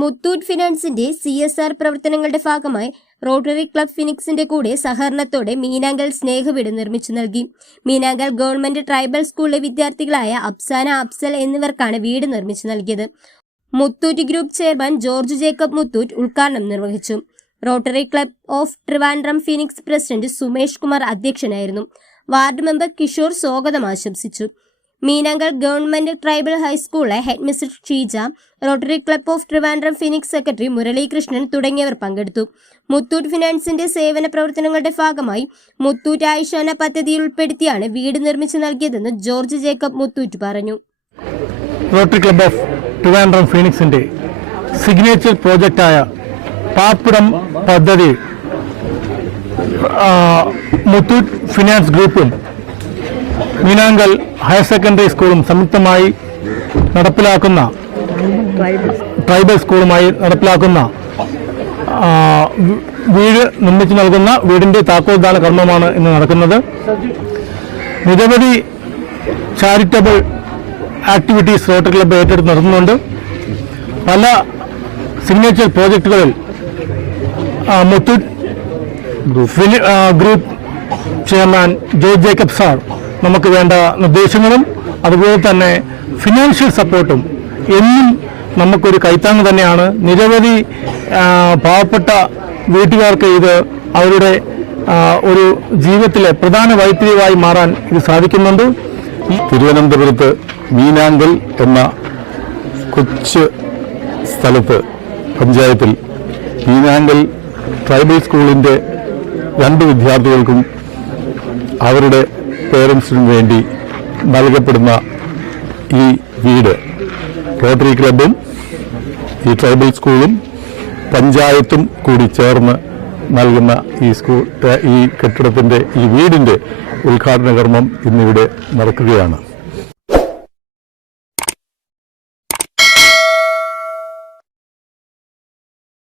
മുത്തൂറ്റ് ഫിനാൻസിന്റെ C S R പ്രവർത്തനങ്ങളുടെ ഭാഗമായി റോട്ടറി ക്ലബ് ഫിനിക്സിന്റെ കൂടെ സഹകരണത്തോടെ മീനാങ്കൽ സ്നേഹവീട് നിർമ്മിച്ചു നൽകി. മീനാങ്കൽ ഗവൺമെന്റ് ട്രൈബൽ സ്കൂളിലെ വിദ്യാർത്ഥികളായ അഫ്സാന അഫ്സൽ എന്നിവർക്കാണ് വീട് നിർമ്മിച്ചു നൽകിയത്. Muthoot group chairman George Jacob Muthoot ഉദ്ഘാടനം നിർവഹിച്ചു. Rotary Club of Trivandrum Phoenix president Sumesh Kumar അധ്യക്ഷനായിരുന്നു. വാർഡ് മെമ്പർ കിഷോർ സ്വാഗതം ആശംസിച്ചു. മീനാങ്കൽ ഗവൺമെന്റ് ട്രൈബൽ ഹൈസ്കൂളിലെ head mister Sheeja Rotary Club of Trivandrum Phoenix secretary Muralikrishnan തുടങ്ങിയവർ പങ്കെടുത്തു. മുത്തൂറ്റ് ഫിനാൻസിന്റെ സേവന പ്രവർത്തനങ്ങളുടെ ഭാഗമായി മുത്തൂറ്റ് ആയുഷാന പദ്ധതിയിൽ ഉൾപ്പെടുത്തിയാണ് വീട് നിർമ്മിച്ചു നൽകിയതെന്ന് ജോർജ് ജേക്കബ് മുത്തൂറ്റ് പറഞ്ഞു. റോട്ടറി ക്ലബ് ഓഫ് ട്രിവാൻഡ്രം ഫിനിക്സിന്റെ സിഗ്നേച്ചർ പ്രോജക്റ്റായ പാപ്പിടം പദ്ധതി മുത്തൂറ്റ് ഫിനാൻസ് ഗ്രൂപ്പും മീനാങ്കൽ ഹയർ സെക്കൻഡറി സ്കൂളും സംയുക്തമായി നടപ്പിലാക്കുന്ന ട്രൈബൽ സ്കൂളുമായി നടപ്പിലാക്കുന്ന വീട് നിർമ്മിച്ചു നൽകുന്ന വീടിന്റെ താക്കോൽദാന കർമ്മമാണ് ഇന്ന് നടക്കുന്നത്. നിരവധി ചാരിറ്റബിൾ ആക്ടിവിറ്റീസ് റോട്ടറി ക്ലബ്ബ് ഏറ്റെടുത്ത് നടത്തുന്നുണ്ട്. പല സിഗ്നേച്ചർ പ്രോജക്റ്റുകളിൽ ആ, Muthoot group chairman George Jacob sir നമുക്ക് വേണ്ട നിർദ്ദേശങ്ങളും അതുപോലെ തന്നെ ഫിനാൻഷ്യൽ സപ്പോർട്ടും എന്നും നമുക്കൊരു കൈത്താങ് തന്നെയാണ്. നിരവധി പാവപ്പെട്ട വീട്ടുകാർക്ക് ഇത് അവരുടെ ഒരു ജീവിതത്തിലെ പ്രധാന വൈത്തിരിവായി മാറാൻ ഇത് സാധിക്കുന്നുണ്ട്. തിരുവനന്തപുരത്ത് മീനാങ്കൽ എന്ന കൊച്ചു സ്ഥലത്ത് പഞ്ചായത്തിൽ മീനാങ്കൽ ട്രൈബൽ സ്കൂളിന്റെ രണ്ട് വിദ്യാർത്ഥികൾക്കും അവരുടെ പേരൻസിനും വേണ്ടി നൽകപ്പെടുന്ന ഈ വീട് റോട്ടറി ക്ലബും ഈ ട്രൈബൽ സ്കൂളും പഞ്ചായത്തും കൂടി ചേർന്ന് നൽകുന്ന ഈ സ്കൂൾ ഈ കെട്ടിടത്തിന്റെ ഈ വീടിന്റെ ഉദ്ഘാടന കർമ്മം ഇന്നിവിടെ നടക്കുകയാണ്.